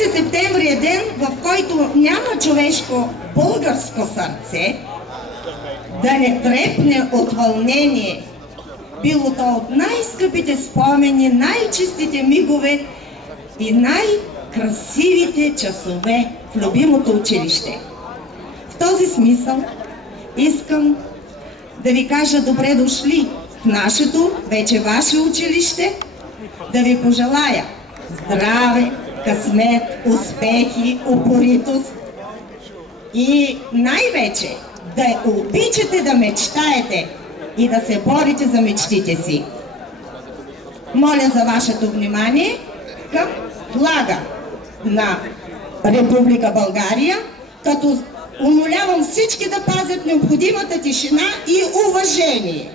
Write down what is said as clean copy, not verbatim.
15 септември е ден, в който няма човешко българско сърце да не трепне от вълнение, било то от най-скъпите спомени, най-чистите мигове и най-красивите часове в любимото училище. В този смисъл искам да ви кажа добре дошли в нашето, вече ваше училище, да ви пожелая здраве, късмет, успехи, упоритост и най-вече да обичате да мечтаете и да се борите за мечтите си. Моля за вашето внимание към флага на Република България, като умолявам всички да пазят необходимата тишина и уважение.